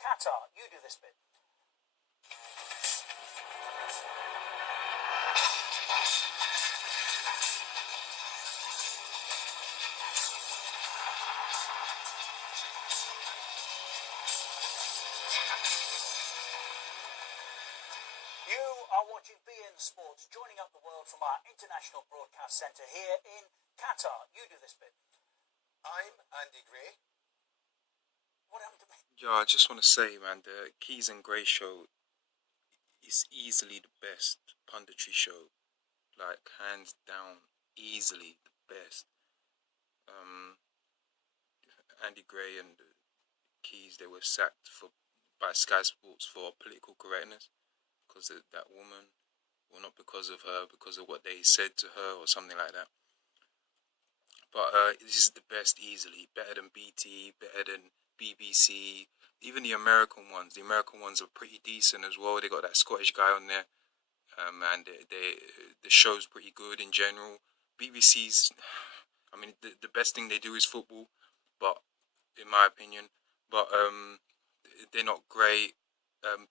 Qatar, you do this bit. You are watching BeinSports, joining up the world from our international broadcast centre here in Qatar. You do this bit. I'm Andy Gray. What happened to me? Yeah, I just want to say, man, the Keys and Gray show is easily the best punditry show. Like, hands down, easily the best. Andy Gray and Keys, they were sacked by Sky Sports for political correctness because of that woman. Well, not because of her, because of what they said to her or something like that. But this is the best easily. Better than BT, better than BBC, even the American ones. The American ones are pretty decent as well. They got that Scottish guy on there. And the show's pretty good in general. BBC's, I mean, the best thing they do is football, but in my opinion, but they're not great.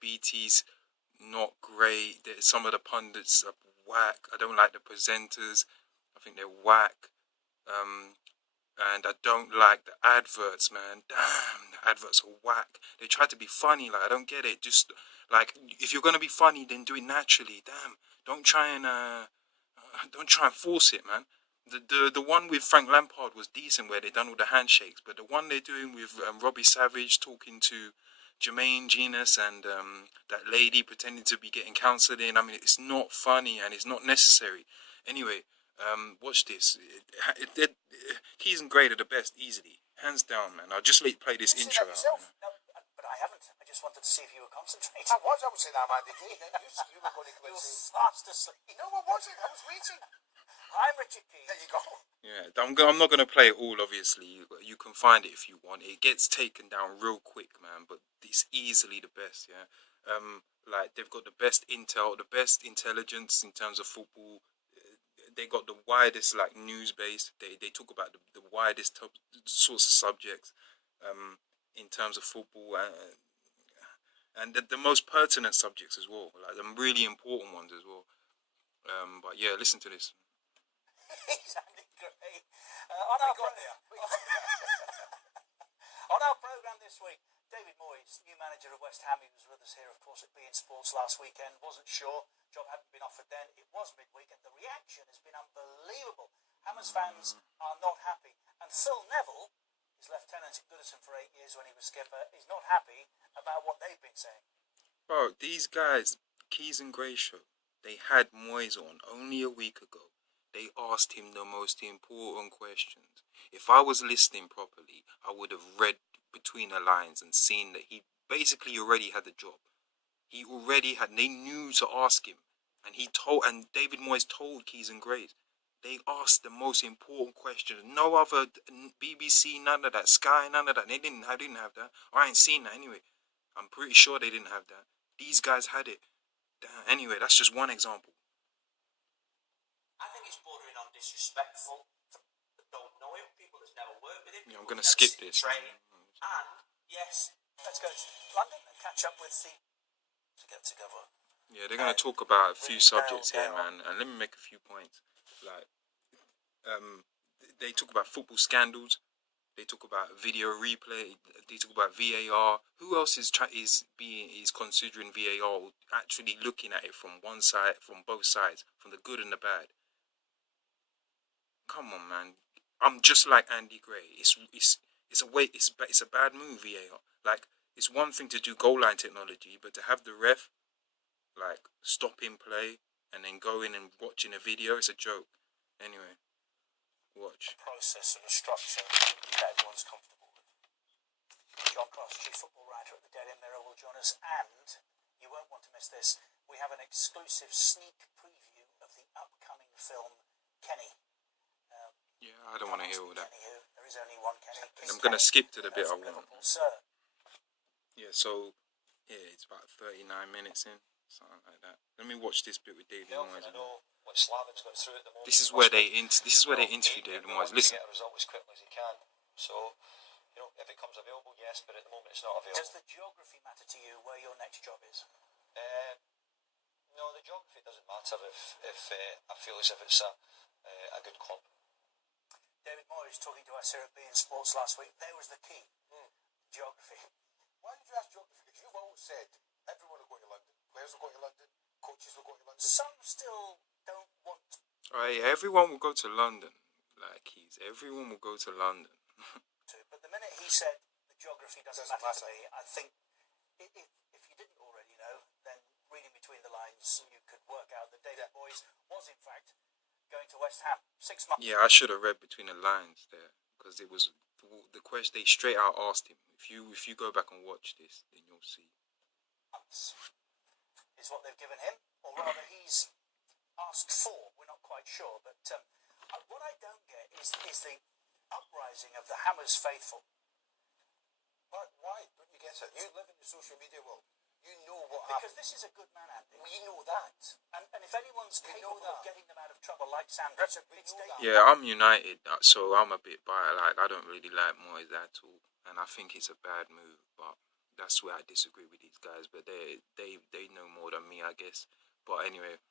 BT's not great. Some of the pundits are whack. I don't like the presenters. I think they're whack. And I don't like the adverts, man. Damn, the adverts are whack. They try to be funny, like, I don't get it. Just, like, if you're gonna be funny, then do it naturally. Damn, don't try and force it, man. The one with Frank Lampard was decent, where they done all the handshakes, but the one they're doing with Robbie Savage talking to Jermaine Genius and that lady pretending to be getting counselling, I mean, it's not funny and it's not necessary. Anyway, watch this. Keys and Gray are the best, easily, hands down, man. I'll just let you play this intro out. No, but I haven't. I just wanted to see if you were concentrating. I was saying that, Andy Gray. You were going to go and say... fast asleep. No, I wasn't. I was waiting. I'm Richard Keys. There you go. Yeah, I'm not going to play it all, obviously. You can find it if you want. It gets taken down real quick, man, but it's easily the best, yeah. Like, they've got the best intel, the best intelligence in terms of football. They got the widest, like, news base. They talk about the widest sorts of subjects in terms of football, and the most pertinent subjects as well, like the really important ones as well. But yeah, listen to this. He's Andy Gray. On our programme this week, David Moyes, new manager of West Ham, he was with us here, of course, at BeinSports last weekend. Wasn't sure, job hadn't been offered then. It was midweek, and the reaction has been unbelievable. Hammers fans are not happy, and Phil Neville, his lieutenant at Goodison for 8 years when he was skipper, is not happy about what they've been saying. Bro, these guys, Keys and Gray show, they had Moyes on only a week ago. They asked him the most important questions. If I was listening properly, I would have read between the lines and seen that he basically already had the job. He already had, they knew to ask him. And David Moyes told Keys and Gray, they asked the most important questions. No other BBC, none of that, Sky, none of that. I didn't have that. I ain't seen that anyway. I'm pretty sure they didn't have that. These guys had it. Anyway, that's just one example. I think it's bordering on disrespectful. Don't know him, people that's never worked with him. Yeah, I'm going to skip this. Training. And, yes. Let's go to London and catch up with the... to get together. Yeah, they're going to talk about a few subjects here, man. And let me make a few points. Like, they talk about football scandals. They talk about video replay. They talk about VAR. Who else is considering VAR, or actually looking at it from one side, from both sides, from the good and the bad? Come on, man. I'm just like Andy Gray. It's a bad move, VAR. Like, it's one thing to do goal line technology, but to have the ref like stop in play and then go in and watching a video, it's a joke. Anyway, watch. Process and a structure that everyone's comfortable with. John Cross, chief football writer at the Daily Mirror, will join us, and you won't want to miss this. We have an exclusive sneak preview of the upcoming film Kenny. Yeah, I don't want to hear all that. Kenny, there is only one Kenny. I'm going to skip to the bit I want. Sir. Yeah, so it's about 39 minutes in, something like that. Let me watch this bit with David Moyes. I know what Slavin's got through at the moment. This is where they interview David Moyes. Listen. Get a result as quickly as he can. So, if it comes available, yeah, yes, but at the moment it's not available. Does the geography matter to you where your next job is? No, the geography doesn't matter if I feel as if it's a good club. David Moyes talking to us here at BeinSports last week. There was the key. Geography. Why did you ask geography? Because you've always said everyone will go to London. Players will go to London. Coaches will go to London. Some still don't want Right, everyone will go to London. Everyone will go to London. to, but the minute he said the geography doesn't matter to me, I think if you didn't already know, then reading between the lines, you could work out that David Moyes was in fact going to West Ham 6 months. Yeah, I should have read between the lines there, because it was the question. They straight out asked him. If you go back and watch this, then you'll see. Is what they've given him, or rather he's asked for. We're not quite sure, but what I don't get is the uprising of the Hammers faithful. Why don't you get it? You live in the social media world. You know what Because happened. this is a good man, Andy. We know that. And if anyone's capable of getting them out of trouble like Sanders, Richard, we it's know David. that. Yeah, I'm United, so I'm a bit biased. Like, I don't really like Moyes at all, and I think it's a bad move. But that's where I disagree with these guys. But they know more than me, I guess. But anyway.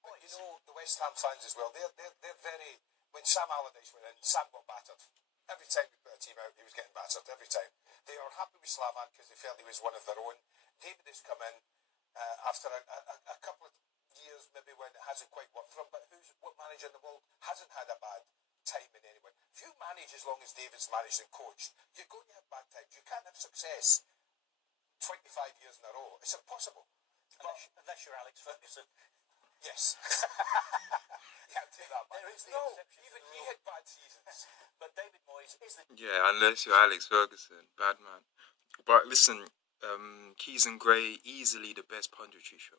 Well, you know, the West Ham fans as well, they're very... When Sam Allardyce went in, Sam got battered. Every time we put a team out, he was getting battered, every time. They are happy with Slavan because they felt he was one of their own. David has come in after a couple of years, maybe when it hasn't quite worked for him, but what manager in the world hasn't had a bad time in anyone? If you manage as long as David's managed and coached, you're going to have bad times. You can't have success 25 years in a row. It's impossible. Unless you're Alex Ferguson. Yes. Can't do that, man. There is the No, exception. even he had bad seasons. But David Moyes is the... Yeah, unless you're Alex Ferguson, bad man. But listen, Keys and Gray, easily the best punditry show.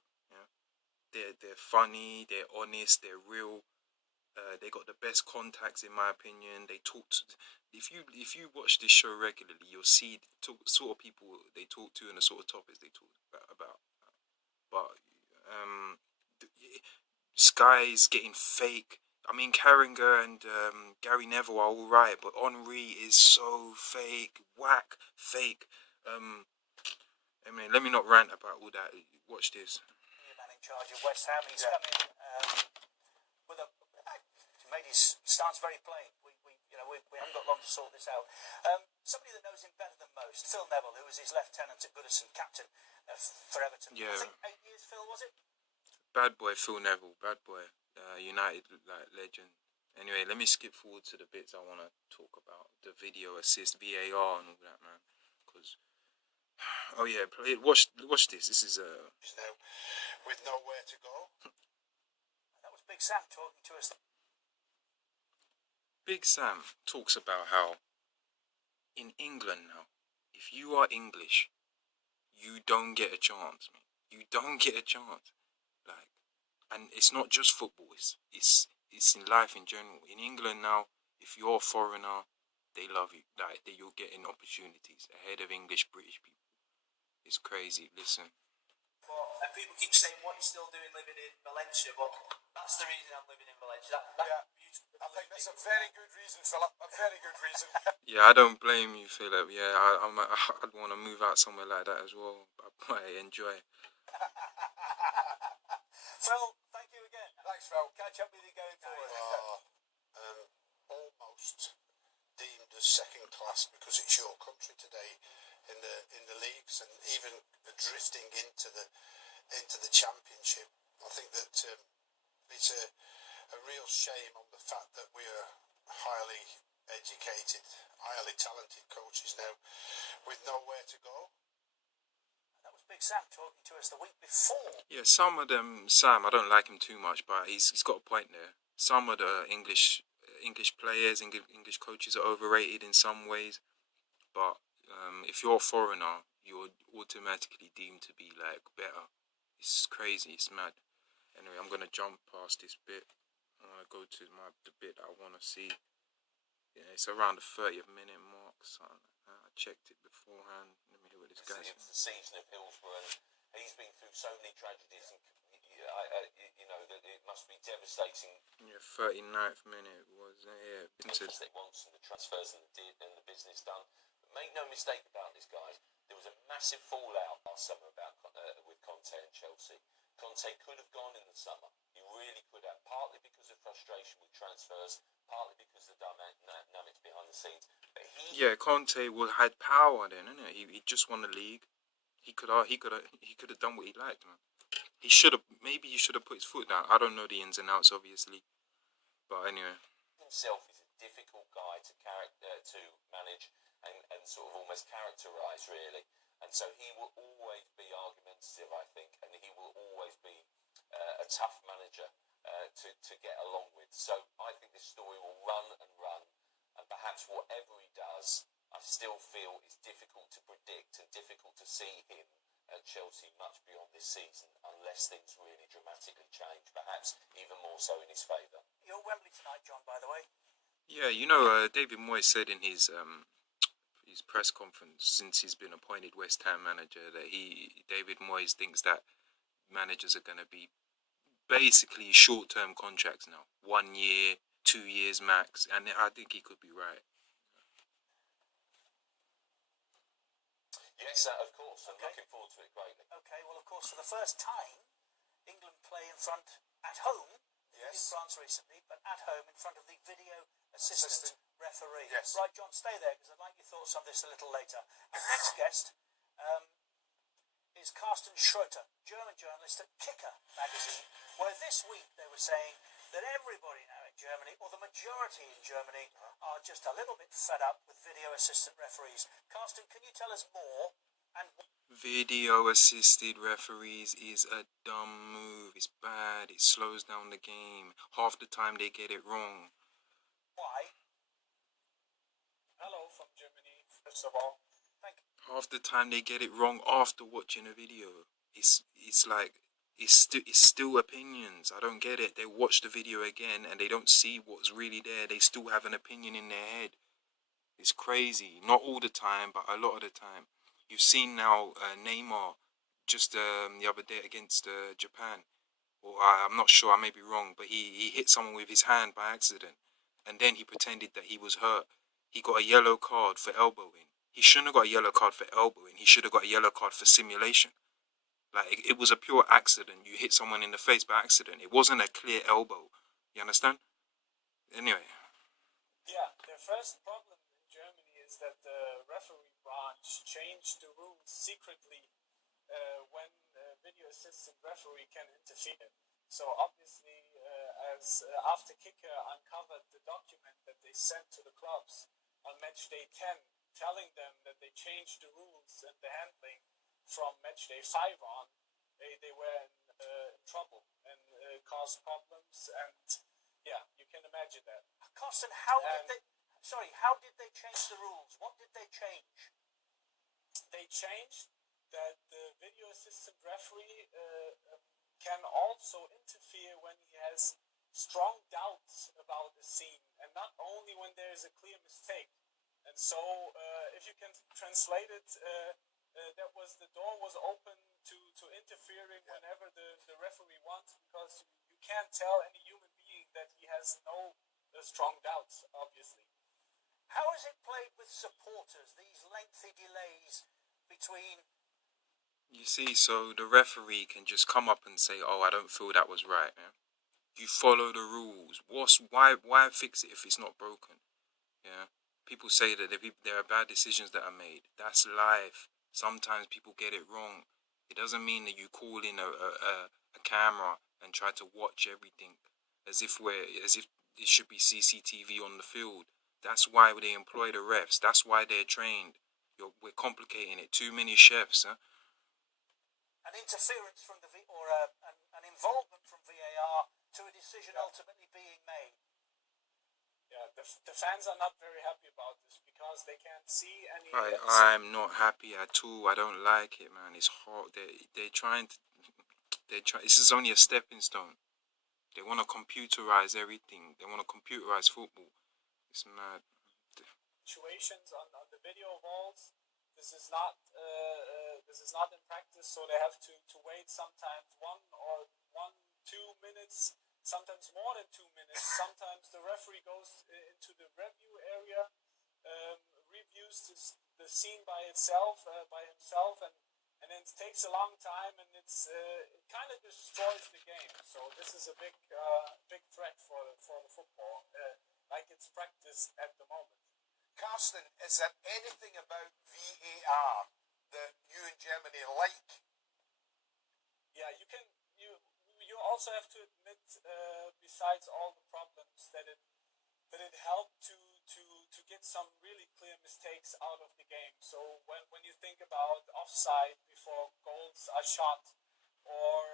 Yeah, they're funny, they're honest, they're real. They got the best contacts, in my opinion. They talk to, if you watch this show regularly, you'll see the sort of people they talk to and the sort of topics they talk about. But Sky's getting fake. I mean, Carragher and Gary Neville are all right, but Henry is so fake, whack, fake. I mean, let me not rant about all that. Watch this. New man in charge of West Ham. He's come in with a... He made his stance very plain. We haven't got long to sort this out. Somebody that knows him better than most, Phil Neville, who was his lieutenant at Goodison, captain for Everton. Yeah. I think 8 years, Phil, was it? Bad boy Phil Neville, bad boy, United legend. Anyway, let me skip forward to the bits I want to talk about. The video assist, VAR and all that, man. Because, oh yeah, watch this. This is Now, with nowhere to go. That was Big Sam talking to us. Big Sam talks about how in England now, if you are English, you don't get a chance, man. You don't get a chance. Like, and it's not just football. It's in life in general. In England now, if you're a foreigner, they love you. Like, you're getting opportunities ahead of English, British people. It's crazy. Listen. And people keep saying, what are you still doing living in Valencia? Well, that's the reason I'm living in Valencia. Yeah, I think that's a very good reason, Philip. A very good reason. Yeah, I don't blame you, Philip. Yeah, I'd want to move out somewhere like that as well. I enjoy it. Phil, thank you again. Thanks, Phil. Catch up with you going forward. Almost deemed as second class because it's your country today in the leagues and even drifting into the championship. I think that it's a real shame on the fact that we're highly educated, highly talented coaches now with nowhere to go. That was Big Sam talking to us the week before. Yeah, some of them, Sam, I don't like him too much, but he's got a point there. Some of the English players, English coaches are overrated in some ways, but if you're a foreigner, you're automatically deemed to be like better. It's crazy, it's mad. Anyway, I'm gonna jump past this bit. I'm gonna go to the bit I want to see. Yeah, it's around the 30th minute mark, son. I checked it beforehand. Let me hear what this guy said. It's the season of Hillsborough, and he's been through so many tragedies, and that it must be devastating. Yeah, 39th minute was They want some of the transfers and the business done. make no mistake about this, guys. There was a massive fallout last summer about with Conte and Chelsea. Conte could have gone in the summer. He really could have, partly because of frustration with transfers, partly because of the dynamics behind the scenes. But Conte had power then, innit? He just won the league. He could have done what he liked, man. He should have put his foot down. I don't know the ins and outs, obviously, but anyway. Himself is a difficult guy to manage and sort of almost characterise, really. And so he will always be argumentative, I think, and he will always be a tough manager to get along with. So I think this story will run, and perhaps whatever he does, I still feel is difficult to predict and difficult to see him at Chelsea much beyond this season unless things really dramatically change, perhaps even more so in his favour. You're at Wembley tonight, John, by the way. Yeah, David Moyes said in his press conference since he's been appointed West Ham manager that David Moyes thinks that managers are going to be basically short-term contracts now, 1 year, 2 years max, and I think he could be right. Yes, of course. I'm looking forward to it greatly. Okay, well, of course, for the first time, England play in front at home. In France recently, but at home in front of the video assistant referee. Yes. Right, John, stay there because I'd like your thoughts on this a little later. Our next guest is Carsten Schroeter, German journalist at Kicker magazine, where this week they were saying that everybody now in Germany, or the majority in Germany, are just a little bit fed up with video assistant referees. Carsten, can you tell us more? And Video assisted referees is a dumb move. It's bad. It slows down the game. Half the time they get it wrong. why? Hello from Germany, first of all. Thank you. Half the time they get it wrong after watching a video. It's still opinions. I don't get it. They watch the video again and they don't see what's really there. They still have an opinion in their head. It's crazy. Not all the time, but a lot of the time. You've seen now Neymar just the other day against Japan. Or I'm not sure, I may be wrong, but he hit someone with his hand by accident. And then he pretended that he was hurt. He got a yellow card for elbowing. He shouldn't have got a yellow card for elbowing. He should have got a yellow card for simulation. Like, it was a pure accident. You hit someone in the face by accident. It wasn't a clear elbow. You understand? Anyway. Yeah, the first problem in Germany is that the referee branch changed the rules secretly when video assistant referee can interfere. So obviously, after Kicker uncovered the document that they sent to the clubs on match day 10, telling them that they changed the rules and the handling from match day 5 on, they were in trouble and caused problems. And yeah, you can imagine that. Carsten, how did they change the rules? What did they change? They changed that the video assistant referee can also interfere when he has strong doubts about a scene, and not only when there is a clear mistake. And so, if you can translate it, the door was open to interfering whenever the referee wants, because you can't tell any human being that he has no strong doubts, obviously. How is it played with supporters, these lengthy delays between... You see, so the referee can just come up and say, "Oh, I don't feel that was right." Yeah? You follow the rules. Why fix it if it's not broken? Yeah. People say that there are bad decisions that are made. That's life. Sometimes people get it wrong. It doesn't mean that you call in a camera and try to watch everything as if it should be CCTV on the field. That's why they employ the refs. That's why they're trained. We're complicating it. Too many chefs, huh? An interference from an involvement from VAR to a decision ultimately being made. Yeah, the fans are not very happy about this because they can't see any... I'm not happy at all. I don't like it, man. It's hard. They're trying to... This is only a stepping stone. They want to computerize everything. They want to computerize football. It's mad. Situations on the video walls. This is not in practice, so they have to wait sometimes 2 minutes, sometimes more than 2 minutes. Sometimes the referee goes into the review area, reviews the scene by itself, by himself, and then it takes a long time, and it kind of destroys the game. So this is a big threat for the football, like it's practiced at the moment. Carsten, is there anything about VAR that you in Germany like? Yeah, you also have to admit, besides all the problems, that it helped to get some really clear mistakes out of the game. So when you think about offside before goals are shot, or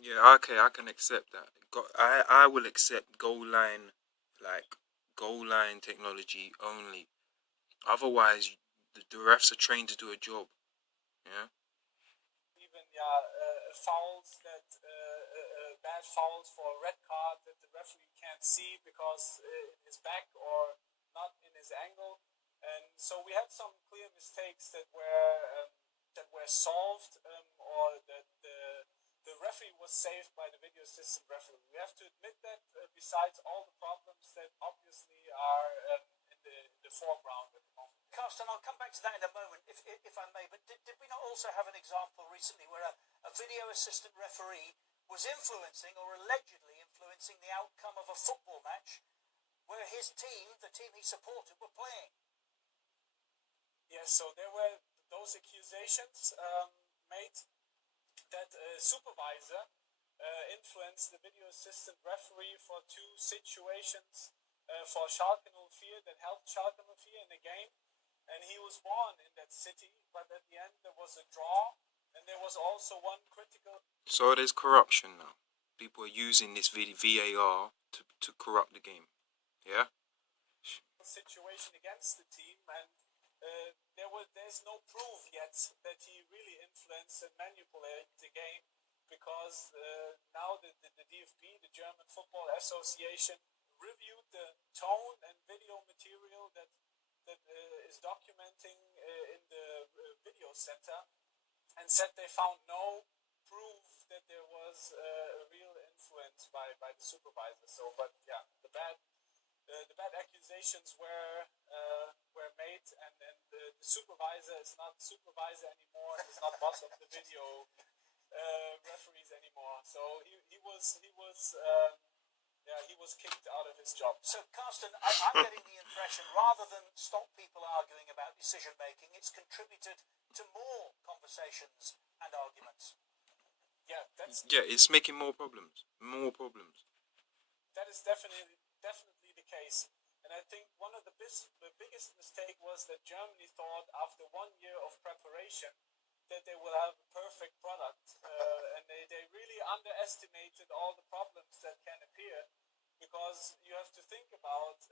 Yeah, okay, I can accept that. I will accept goal line technology only. Otherwise, the refs are trained to do a job. Yeah. even fouls that bad fouls for a red card that the referee can't see because in his back or not in his angle, and so we had some clear mistakes that were solved, or that the referee was saved by the video assistant referee. We have to admit that, besides all the problems that obviously are in the foreground at the moment. Carsten, I'll come back to that in a moment, if I may, but did we not also have an example recently where a video assistant referee was influencing, or allegedly influencing, the outcome of a football match where his team, the team he supported, were playing? Yes, so there were those accusations made that a supervisor influenced the video assistant referee for two situations for Schalke 04 that helped Schalke 04 in a game, and he was born in that city, but at the end there was a draw, and there was also one critical... So there's corruption now. People are using this VAR to corrupt the game. Yeah? situation against the team, and there's no proof yet that he really influenced and manipulated the game, because now the DFB, the German Football Association, reviewed the tone and video material that is documenting in the video center, and said they found no proof that there was a real influence by the supervisor. So, but yeah, the bad accusations were made, and the supervisor is not supervisor anymore, and is not boss of the video referees anymore. So he was kicked out of his job. So, Carsten, I'm getting the impression, rather than stop people arguing about decision making, it's contributed to more conversations and arguments. Yeah, it's making more problems. That is definitely the case. And I think one of the biggest mistake was that Germany thought, after 1 year of preparation, that they will have a perfect product, and they really underestimated all the problems that can appear, because you have to think about,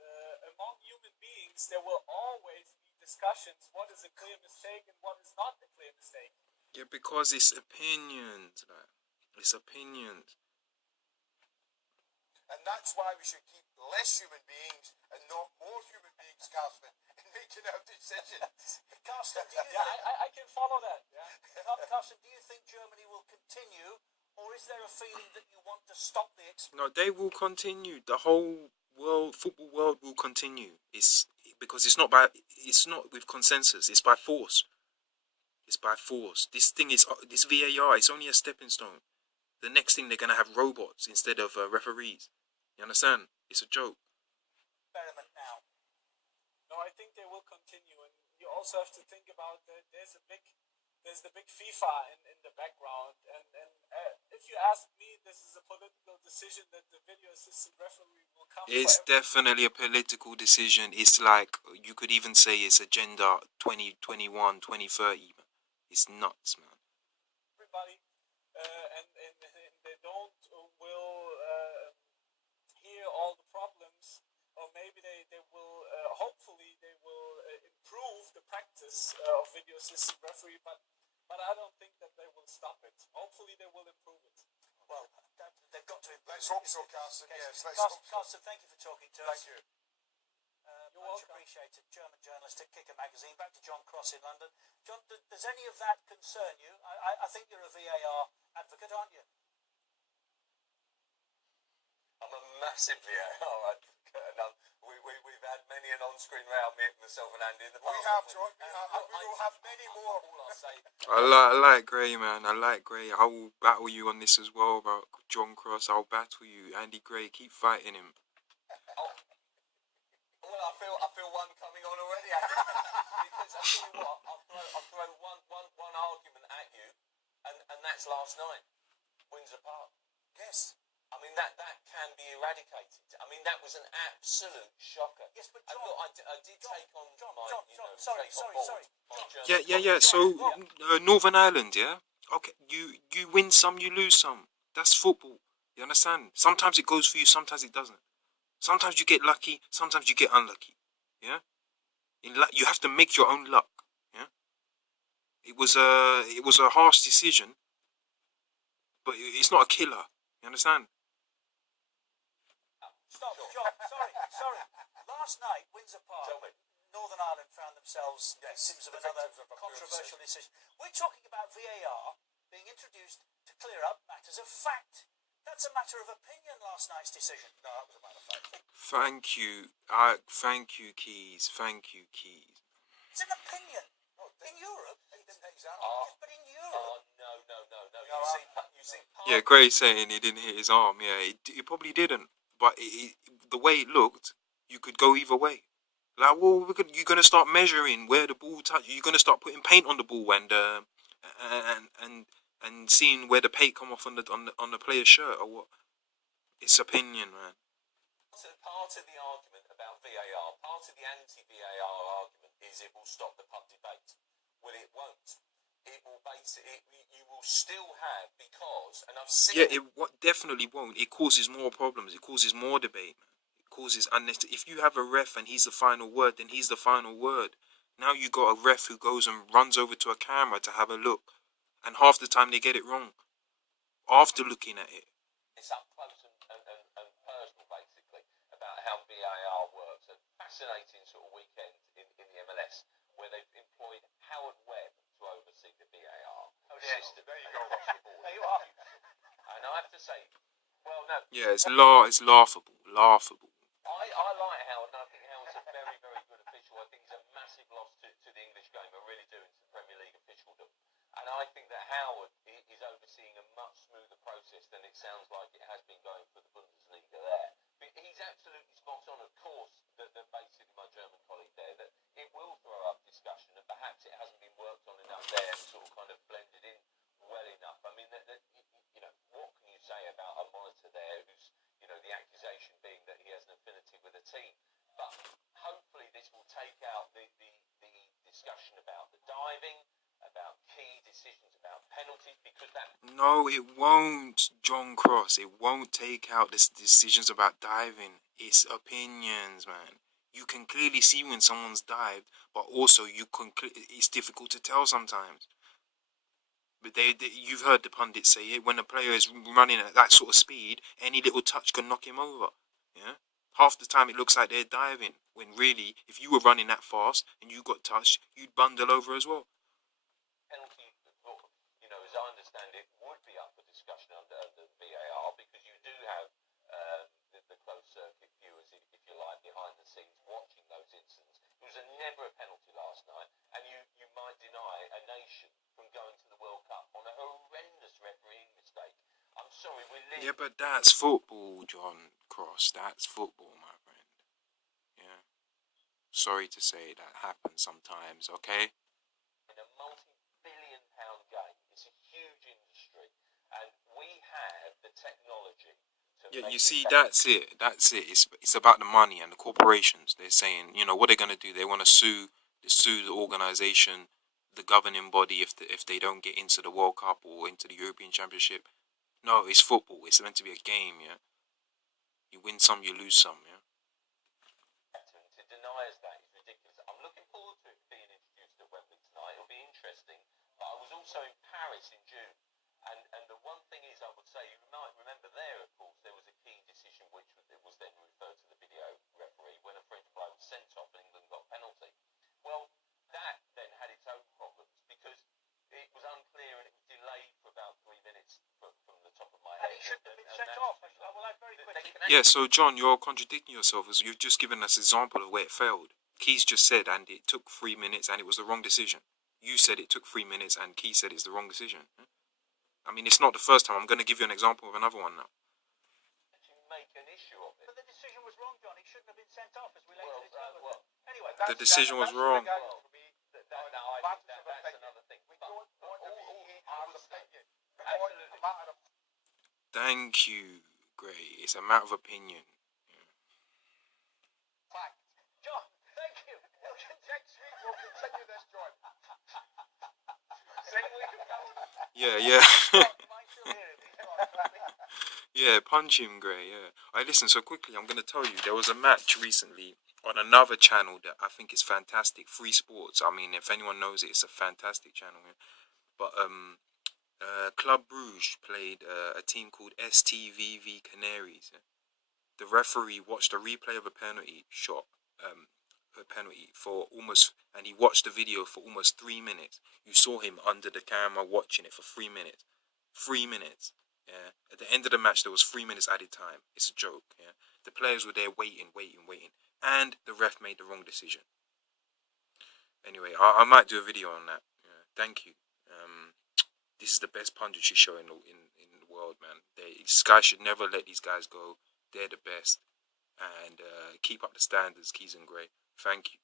among human beings there will always be discussions, what is a clear mistake and what is not a clear mistake. Yeah, because it's opinions, man. It's opinions. And that's why we should keep less human beings and not more human beings, Carsten, in making our decisions. Carsten, do you I can follow that. Yeah. Carsten, do you think Germany will continue, or is there a feeling that you want to stop the No, they will continue. The whole football world will continue. It's because it's not with consensus. It's by force. This VAR. It's only a stepping stone. The next thing, they're gonna have robots instead of referees. You understand? It's a joke. experiment now? No, I think they will continue, and you also have to think about that there's the big FIFA in the background, and if you ask me, this is a political decision that the video assistant referee will come. It's definitely a political decision. It's like, you could even say it's Agenda 2021, 2030. It's nuts, man. Everybody, and they don't will hear all the problems, or maybe they will hopefully they will improve the practice of video assistant referee, but I don't think that they will stop it. Hopefully they will improve it. Well, they've got to improve. Let's hope so, Carsten. Yes, let's hope so. Carsten, thank you for talking to us. Thank you. Much appreciated. German journalist at Kicker magazine. Back to John Cross in London. John, does any of that concern you? I think you're a VAR advocate, aren't you? I'm a massive VAR advocate, and we've had many an on-screen row, myself and Andy in the We past. have, John. We will have many more. All I'll say, I like Gray, man. I like Gray. I will battle you on this as well about John Cross. I'll battle you, Andy Gray. Keep fighting him. well, I feel one coming on already. Because I tell you what, I'll throw one argument at you, and that's last night, Windsor Park. Yes. I mean, that can be eradicated. I mean, that was an absolute shocker. Yes, but And John, look, I did take on my, sorry. Yeah. So Northern Ireland, yeah. Okay, you win some, you lose some. That's football. You understand? Sometimes it goes for you, sometimes it doesn't. Sometimes you get lucky, sometimes you get unlucky. Yeah. You have to make your own luck. Yeah. It was a harsh decision, but it's not a killer. You understand? Stop, John. Sorry. Last night, Windsor Park, Tell me. Northern Ireland found themselves victims of another controversial decision. We're talking about VAR being introduced to clear up matters of fact. That's a matter of opinion, last night's decision. No, that was a matter of fact. Thank you. Thank you, Keys. Thank you, Keys. It's an opinion. In Europe. Exactly. Yes, but in Europe. No. You see, Yeah, Gray saying he didn't hit his arm. Yeah, he probably didn't. But the way it looked, you could go either way. Like, well, you're gonna start measuring where the ball touch. You're gonna start putting paint on the ball and seeing where the paint come off on the player's shirt or what. It's opinion, man. part of the argument about VAR, part of the anti-VAR argument is it will stop the pub debate. Well, it won't. It will you will still have, because, and I've seen definitely won't. It causes more problems. It causes more debate, man. It causes unnecessary. If you have a ref and he's the final word, then he's the final word. Now you got a ref who goes and runs over to a camera to have a look, and half the time they get it wrong after looking at it. It's up close and personal, basically, about how VAR works. A fascinating sort of weekend in the MLS where they've employed Howard Webb to oversee the VAR system. There you go, across the board. There you are. And I have to say, well, no. Yeah, it's laughable. I like Howard, and I think Howard's a very, very good official. I think he's a massive loss to the English game. I really do, into Premier League officialdom. And I think that Howard is overseeing a much smoother process than it sounds like it has been going for the Bundesliga there. But he's absolutely spot on, of course, that basically my German colleague there, that it will throw up discussion, and perhaps it hasn't been worked on enough there and sort of kind of blended in well enough. I mean, you know, what can you say about a monitor there who's, you know, the accusation being that he has an affinity with a team? But hopefully this will take out the discussion about the diving, about key decisions, about penalties, because that... No, it won't, John Cross. It won't take out the decisions about diving. It's opinions, man. You can clearly see when someone's dived, but also it's difficult to tell sometimes. But you've heard the pundits say it, when a player is running at that sort of speed, any little touch can knock him over. Yeah? Half the time it looks like they're diving, when really, if you were running that fast and you got touched, you'd bundle over as well. Penalty, you know, as I understand it, would be up for discussion under VAR, because you do have the closed circuit viewers, if you like, behind the scenes watching those incidents. It was never a penalty last night, and you might deny a nation from going to the World Cup on a horrendous refereeing mistake. I'm sorry, we live... Yeah, but that's football, John Cross. That's football, my friend. Yeah. Sorry to say that happens sometimes, okay? In a multi-billion-pound game, it's a huge industry, and we have the technology to Yeah, make you see, better. that's it. It's about the money and the corporations. They're saying, you know, what they're going to do. They want to sue the organization, the governing body, if they don't get into the World Cup or into the European Championship. No, it's football. It's meant to be a game, yeah? You win some, you lose some, yeah? To deny us that is ridiculous. I'm looking forward to it being introduced at Wembley tonight. It'll be interesting. But I was also in Paris in June, and the one thing is, I would say, you might remember there, of course, there was a key decision which was then referred to the video referee when a French player was sent off and England got a penalty. Well, that then had its own problems because it was unclear and it was delayed for about 3 minutes from the top of my head. And it shouldn't have been sent off. I will add very quickly. Yeah, so John, you're contradicting yourself as you've just given us an example of where it failed. Keys just said, and it took 3 minutes, and it was the wrong decision. You said it took 3 minutes, and Keys said it's the wrong decision. I mean, it's not the first time. I'm going to give you an example of another one now. Make an issue of it. But the decision was wrong, John. He shouldn't have been sent off, as we later discovered. Anyway, The decision was wrong. Well, I think that's another thing. We don't want to be our opinion. Absolutely. Thank you, Gray. It's a matter of opinion. Fact. John, thank you. We'll continue this, John. Yeah. Yeah, punch him, Gray, yeah. Listen, so quickly, I'm going to tell you, there was a match recently on another channel that I think is fantastic, Free Sports. I mean, if anyone knows it, it's a fantastic channel, yeah. But, Club Bruges played a team called STVV Canaries. Yeah? The referee watched a replay of a penalty shot, and he watched the video for almost 3 minutes. You saw him under the camera watching it for 3 minutes. 3 minutes. Yeah. At the end of the match, there was 3 minutes added time. It's a joke. Yeah. The players were there waiting, and the ref made the wrong decision. Anyway, I might do a video on that. Yeah. Thank you. This is the best punditry show in the world, man. Sky should never let these guys go. They're the best, and keep up the standards, Keys and Gray. Thank you.